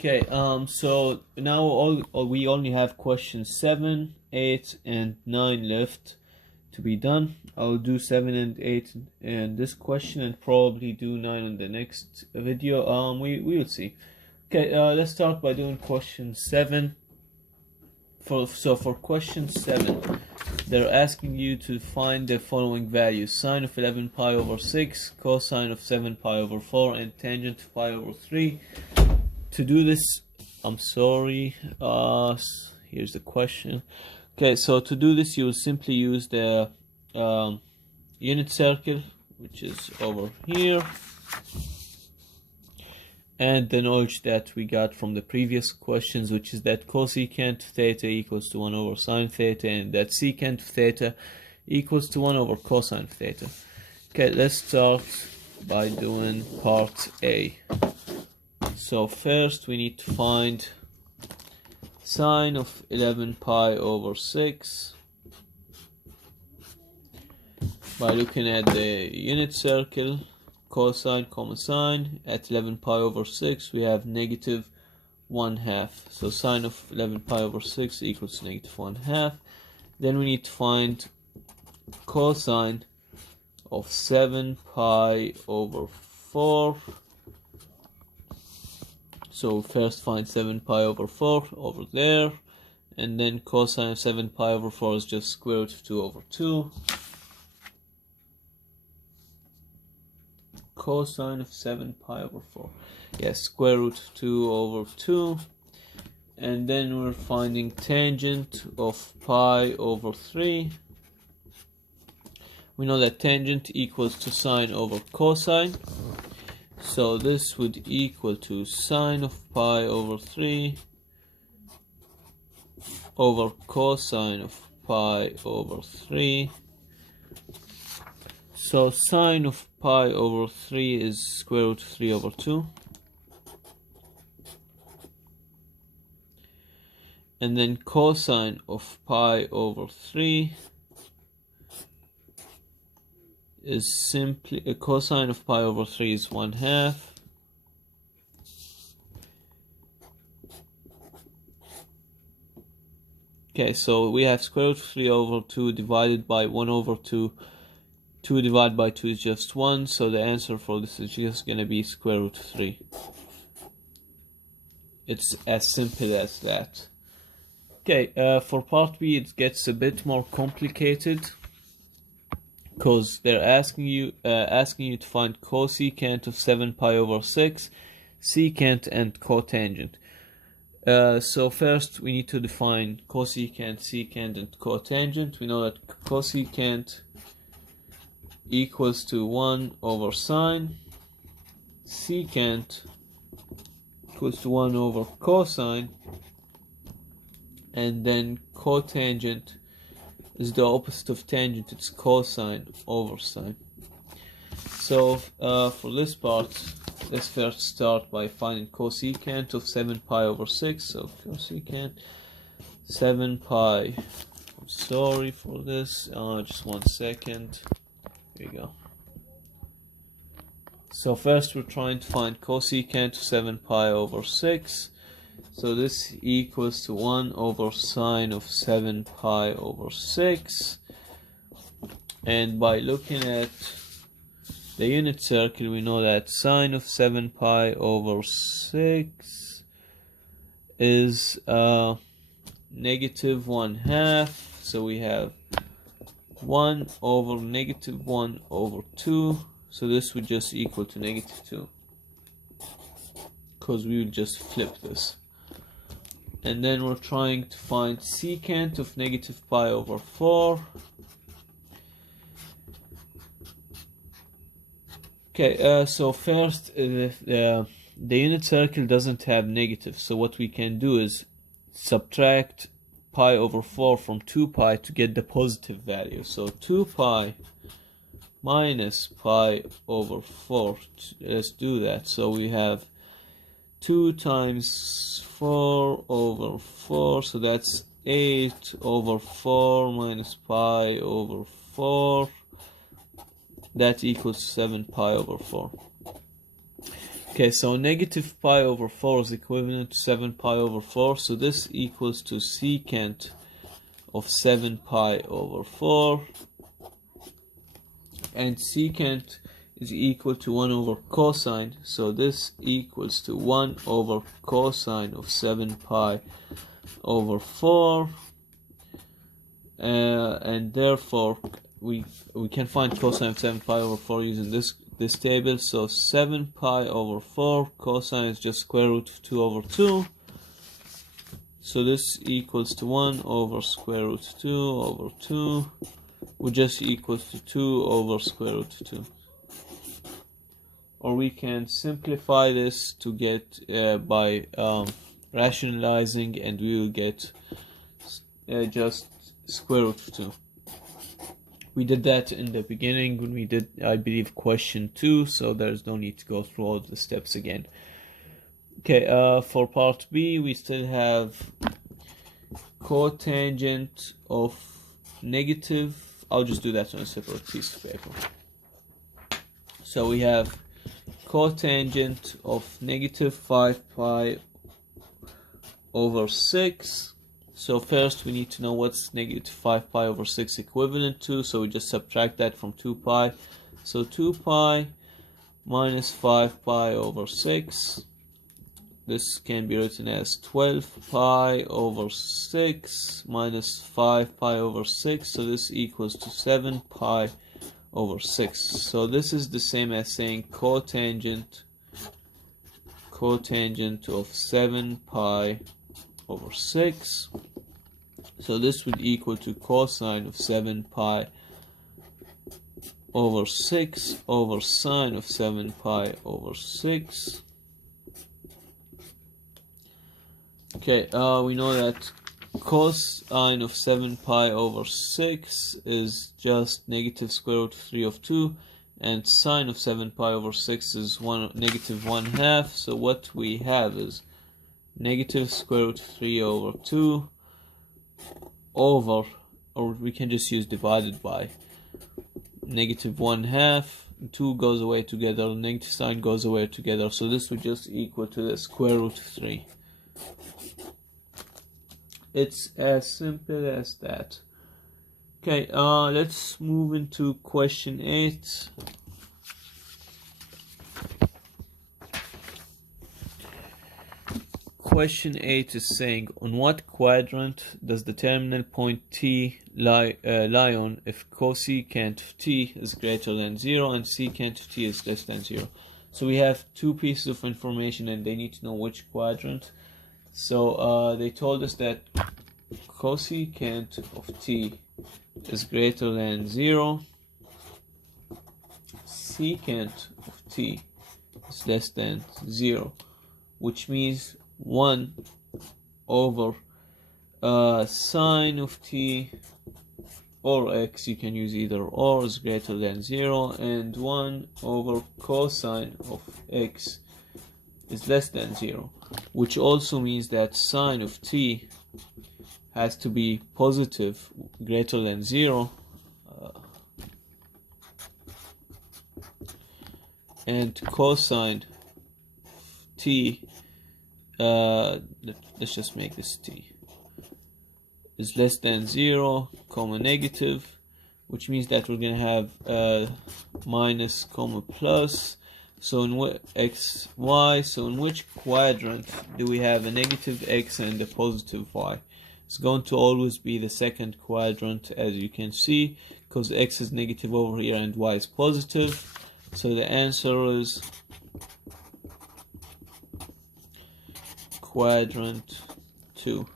Okay, so now we only have questions 7, 8, and 9 left to be done. I'll do 7 and 8 in this question and probably do 9 in the next video. We will see. Okay, let's start by doing question 7. For question 7, they're asking you to find the following values: sine of 11 pi over 6, cosine of 7 pi over 4, and tangent of pi over 3. To do this, here's the question. Okay, so to do this, you will simply use the unit circle, which is over here, and the knowledge that we got from the previous questions, which is that cosecant theta equals to 1 over sine theta, and that secant theta equals to 1 over cosine theta. Okay, let's start by doing part A. So first we need to find sine of 11 pi over 6 by looking at the unit circle. Cosine comma sine at 11 pi over 6 we have negative 1/2. So sine of 11 pi over 6 equals to negative 1/2. Then we need to find cosine of 7 pi over 4. So first find 7 pi over 4 over there, and then cosine of 7 pi over 4 is just square root of 2 over 2. Cosine of 7 pi over 4, yes, square root of 2 over 2. And then we're finding tangent of pi over 3. We know that tangent equals to sine over cosine. So this would equal to sine of pi over 3 over cosine of pi over 3. So sine of pi over 3 is square root of 3 over 2. And then cosine of pi over 3 is simply cosine of pi over 3 is 1/2. Okay, so we have square root of 3 over 2 divided by 1 over 2. 2 divided by 2 is just 1, so the answer for this is just going to be square root of 3. It's as simple as that. Okay, for part B it gets a bit more complicated, because they're asking you to find cosecant of 7 pi over 6, secant, and cotangent. So first we need to define cosecant, secant, and cotangent. We know that cosecant equals to 1 over sine, secant equals to 1 over cosine, and then cotangent is the opposite of tangent, it's cosine over sine. So for this part, let's first start by finding cosecant of 7 pi over 6. So cosecant 7 pi, I'm sorry for this, just 1 second, here we go. So first we're trying to find cosecant of 7 pi over 6. So this equals to 1 over sine of 7 pi over 6. And by looking at the unit circle, we know that sine of 7 pi over 6 is negative 1/2. So we have 1 over negative 1 over 2. So this would just equal to negative 2, because we would just flip this. And then we're trying to find secant of negative pi over 4. Okay, so first the unit circle doesn't have negative, so what we can do is subtract pi over 4 from 2 pi to get the positive value. So 2 pi minus pi over 4, let's do that. So we have 2 times 4 over 4, so that's 8 over 4 minus pi over 4. That equals 7 pi over 4. Okay, so negative pi over 4 is equivalent to 7 pi over 4, so this equals to secant of 7 pi over 4, and secant is equal to 1 over cosine, so this equals to 1 over cosine of 7 pi over 4, and therefore we can find cosine of 7 pi over 4 using this table. So 7 pi over 4 cosine is just square root of 2 over 2, so this equals to 1 over square root of 2 over 2, which just equals to 2 over square root of 2. Or we can simplify this to get by rationalizing, and we will get just square root of 2. We did that in the beginning when we did, I believe, question 2, so there's no need to go through all the steps again. Okay, for part B, we still have cotangent of negative. I'll just do that on a separate piece of paper. So we have cotangent of negative 5 pi over 6. So first we need to know what's negative 5 pi over 6 equivalent to, so we just subtract that from 2 pi. So 2 pi minus 5 pi over 6, this can be written as 12 pi over 6 minus 5 pi over 6, so this equals to 7 pi over 6. So this is the same as saying cotangent of 7 pi over 6. So this would equal to cosine of 7 pi over 6 over sine of 7 pi over 6. Okay, we know that cosine of 7 pi over 6 is just negative square root of 3 of 2, and sine of 7 pi over 6 is negative 1/2. So what we have is negative square root of 3 over 2 over, or we can just use divided by, negative 1/2. 2 goes away together, negative sign goes away together, so this would just equal to the square root of 3. It's as simple as that. Okay, let's move into question 8. Question 8 is saying, on what quadrant does the terminal point T lie on if cosecant of T is greater than 0 and secant of T is less than 0? So we have two pieces of information and they need to know which quadrant. So they told us that cosecant of T is greater than 0, secant of T is less than 0, which means 1 over sine of T or x, you can use either or, is greater than 0, and 1 over cosine of x is less than 0, which also means that sine of T has to be positive, greater than 0, and cosine T, let's just make this T, is less than 0, comma negative, which means that we're going to have minus, comma plus. So in x, y, so in which quadrant do we have a negative x and a positive y? It's going to always be the second quadrant, as you can see, because x is negative over here and y is positive. So the answer is quadrant 2.